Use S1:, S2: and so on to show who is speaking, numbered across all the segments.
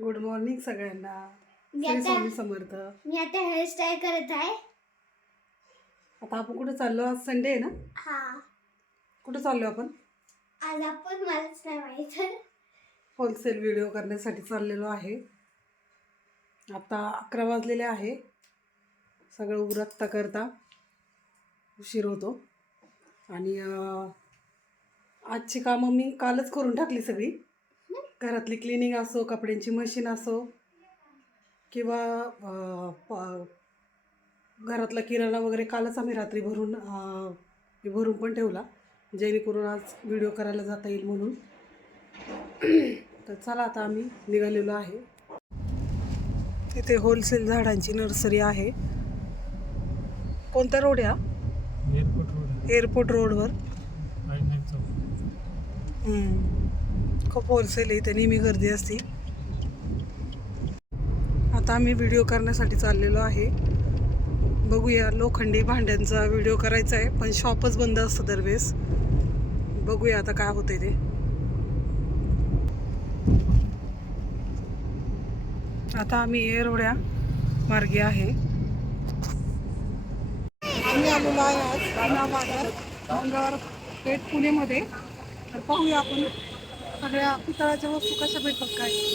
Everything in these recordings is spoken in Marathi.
S1: गुड मॉर्निंग सगळ्यांना.
S2: मी
S1: श्री
S2: आता
S1: स्वामी समर्थ.
S2: मी आता हेअरस्टाईल करत आहे.
S1: आता आपण कुठे चाललो? आज संडे आहे ना?
S2: हा.
S1: कुठे चाललो आपण?
S2: आज आपण मलाच नाही माहीत.
S1: होलसेल व्हिडिओ करण्यासाठी चाललेलो आहे. आता अकरा वाजलेले आहे. सगळं उरकता करता उशीर होतो. आणि अं, आजची कामं मी कालच करून टाकली सगळी. घरातली क्लिनिंग असो कपड्यांची मशीन असो किंवा घरातला किराणा वगैरे कालच आम्ही रात्री भरून भरून पण ठेवला. जेणेकरून आज व्हिडिओ करायला जाता येईल म्हणून. तर चला आता आम्ही निघालेलो आहे. तिथे होलसेल झाडांची नर्सरी आहे. कोणता रोड हा?
S3: एअरपोर्ट रोड
S1: एअरपोर्ट रोडवर. खूप होलसेल आहे इथे नेहमी गर्दी असते. आता आम्ही व्हिडिओ करण्यासाठी चाललेलो आहे. बघूया लोखंडी भांड्यांचा व्हिडिओ करायचा आहे पण शॉपच बंद असतं दरवेळेस. बघूया आता काय होतंय ते. आता आम्ही एअरवड्या मार्गे आहे. आम्ही आलेलो आहे आज बाजार पेठ पुणेमध्ये. तर पाहूया आपण. सगळ्या पुतळाच्या वस्तू कशा भेटतात काय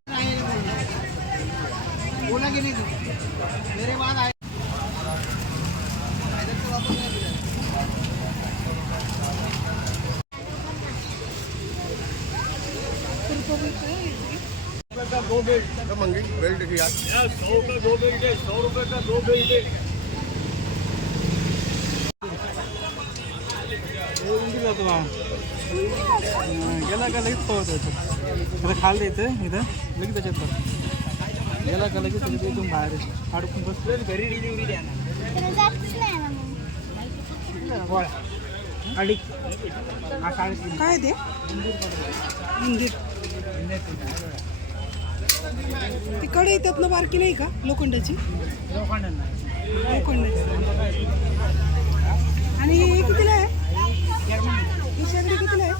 S4: बेल्ट मंगी बेल्ट की यार
S3: सौ का दो बेल्ट है सौ रुपए का दो बेल्ट है।
S5: गेला का लगेच पळत होतं आता खाल द्यायचं इथं. लगेच त्याच्यात पळ. गेला का लगेच इथून बाहेर अडकून बसतो घरी डिलिव्हरी द्या अडीच
S1: काय ते? मंदिर. ती कडे येतात ना बारकी नाही का लोखंडाची? लोखंडाची आणि हे कितीला आहे? ही शेगडी कितीला आहे?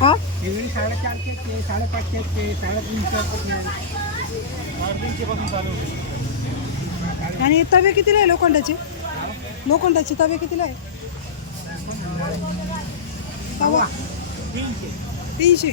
S1: हा?
S5: डिलिव्हरी साडेचारशे ते साडेपाचशे ते साडेतीनशे साडेतीनशे पासून चालू
S1: आणि हे तवे कितीला आहे लोखंडाचे? लोखंडाचे तवे कितीला आहे? तवा. तीनशे तीनशे.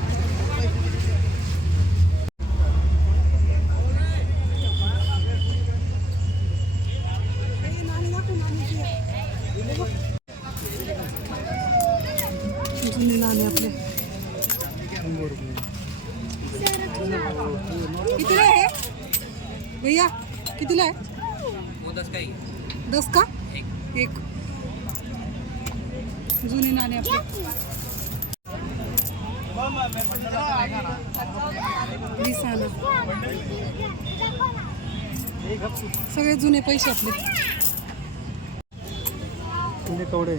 S1: भैया कितीला आहे? दस का एक. जुने नाणे आपले. सगळे जुने पैसे आपले.
S5: कवडे.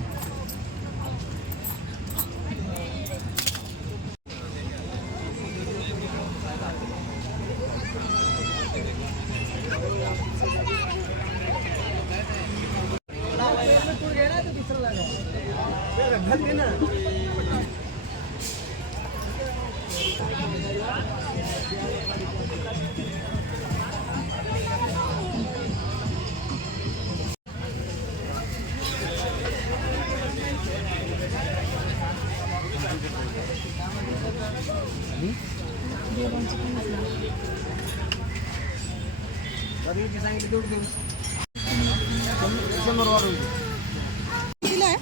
S1: आहे.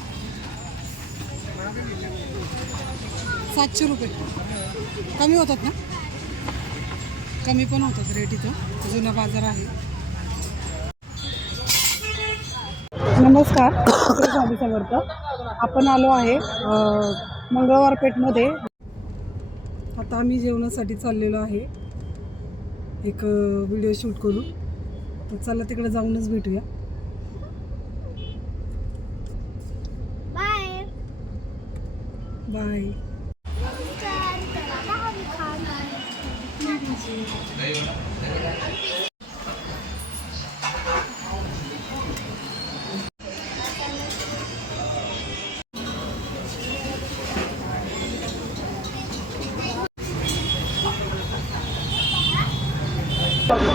S1: सातशे रुपये. कमी होतात ना? कमी पण होतात रेट इथं. जुना बाजार आहे. नमस्कार. स्वामी समर्थ. आपण आलो आहे अं, मंगळवार पेठमध्ये. आता आम्ही जेवणासाठी चाललेलो आहे. एक व्हिडिओ शूट करू तर चला तिकडे जाऊनच भेटूया.
S2: बाय.
S1: बाय.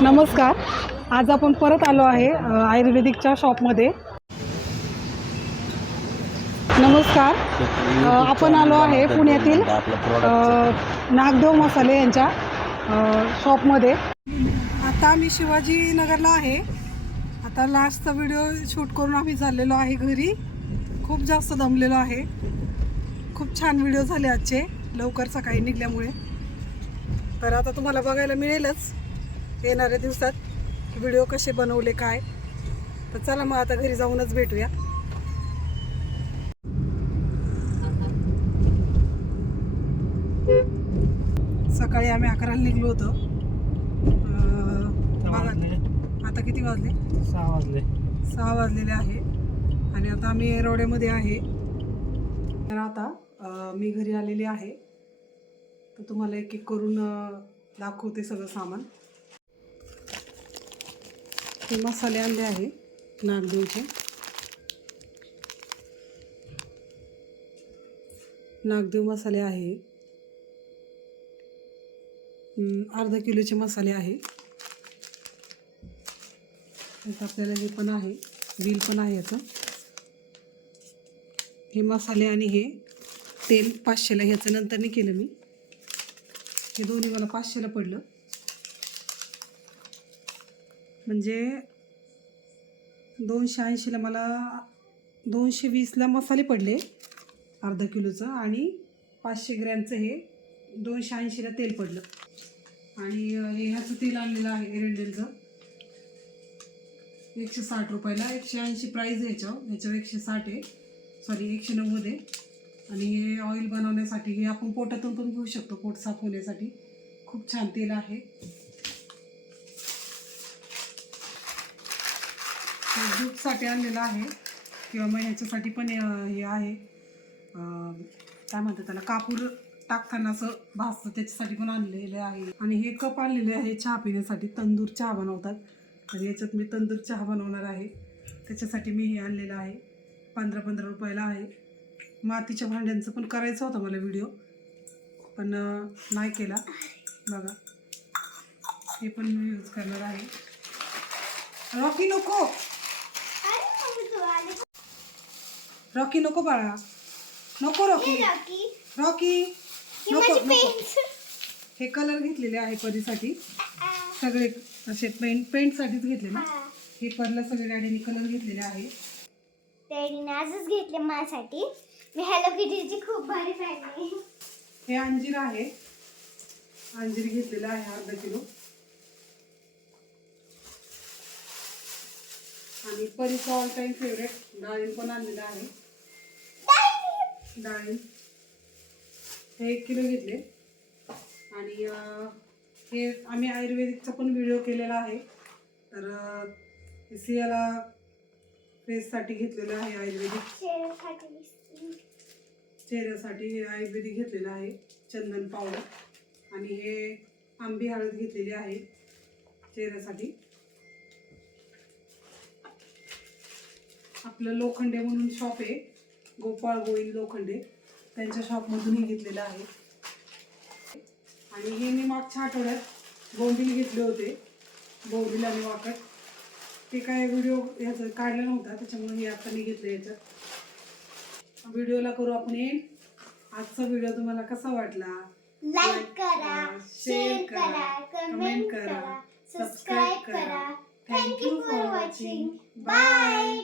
S2: नमस्कार.
S1: आज आपण परत आलो आहे आयुर्वेदिकच्या शॉपमध्ये. नमस्कार. आपण आलो आहे पुण्यातील नागदेव मसाले यांच्या शॉपमध्ये. आता आम्ही शिवाजीनगरला आहे. आता लास्टचा व्हिडिओ शूट करून आम्ही झालेलो आहे घरी. खूप जास्त दमलेलो आहे. खूप छान व्हिडिओ झाले आजचे लवकर सकाळी निघल्यामुळे. तर आता तुम्हाला बघायला मिळेलच येणाऱ्या दिवसात. व्हिडिओ कसे बनवले काय? तर चला मग आता घरी जाऊनच भेटूया. सकाळी आम्ही अकराला निघलो होतो. आता किती वाजले?
S5: सहा वाजले.
S1: सहा वाजलेले आहे. आणि आता आम्ही एरोड्यामध्ये आहे. तर आता मी घरी आलेले आहे. तर तुम्हाला एक एक करून दाखवते सगळं सामान. हे मसाले आणले आहे नागदेवचे नागदेव मसाले आहे. अर्धा किलोचे मसाले आहे. आपल्याला हे पण आहे बिल पण आहे याचं. हे मसाले आणि हे तेल पाचशेला ह्याचं नंतर नाही केलं मी. हे दोन्ही मला पाचशेला पडलं. म्हणजे दोनशे ऐंशीला मला दोनशे वीसला मसाले पडले अर्धा किलोचं आणि पाचशे ग्रॅमचं हे दोनशे ऐंशीला तेल पडलं. आणि हे ह्याचं तेल आणलेलं आहे एरंडेलचं. एकशे साठ रुपयाला. एकशे ऐंशी प्राईज ह्याच्यावर ह्याच्यावर एकशे साठ आहे. सॉरी एकशे नव्वद आहे. आणि हे ऑइल बनवण्यासाठी हे आपण पोटातून पण घेऊ शकतो. पोट साफ होण्यासाठी. खूप छान तेल आहे. दूधसाठी आणलेलं आहे. किंवा मग ह्याच्यासाठी पण हे आहे. काय म्हणतात त्याला कापूर टाकताना असं भासतं त्याच्यासाठी पण आणलेले आहे. आणि हे कप आणलेले आहे चहा पिण्यासाठी. तंदूर चहा बनवतात. तर याच्यात मी तंदूर चहा बनवणार आहे. त्याच्यासाठी मी हे आणलेलं आहे. पंधरा पंधरा रुपयाला आहे. मातीच्या भांड्यांचं पण करायचं होतं मला व्हिडिओ. पण नाही केला. बघा. हे पण मी यूज करणार आहे. रॉकी नको! रॉकी नको बाळा. नको रॉकी.
S2: रॉकी. ही
S1: नको हे कलर घेतलेले आहे परीसाठी. सगळे असे पेंट पेंटसाठीच घेतले ना? हे. परला सगळे डॅडीने कलर घेतलेले आहे.
S2: डॅडीने आजच घेतले माझ्यासाठी. मी हॅलो किटीची खूप भारी फॅन
S1: हे अंजीर आहे. अंजीर घेतलेलं आहे अर्धा किलो. आणि परीचं ऑल टाईम फेवरेट डाळिंब पण आणलेलं आहे. डाळिंब हे एक किलो घेतले. आणि हे आम्ही आयुर्वेदिकचा पण व्हिडिओ केलेला आहे. तर सियाला फेससाठी घेतलेलं आहे आयुर्वेदिक. चेहऱ्यासाठी हे आयुर्वेदिक घेतलेलं आहे. चंदन पावडर आणि हे आंबी हळद घेतलेली आहे. चेहऱ्यासाठी. आपलं लोखंडे म्हणून शॉप आहे. गोपाळ गोविंद लोखंडे. त्यांच्या शॉपमधून हे घेतलेलं आहे. आणि हे मी मागच्या आठवड्यात बोंबील घेतले होते. बोंबील आणि वाकट ते काय व्हिडिओ ह्याचा काढला नव्हता त्याच्यामुळे हे आता मी घेतलं याच्यात व्हिडिओला करू आपण एंड आजचा व्हिडिओ तुम्हाला कसा वाटला?
S2: लाईक करा
S1: शेअर
S2: शेअर करा कमेंट करा सबस्क्राईब करा. Thank you for watching bye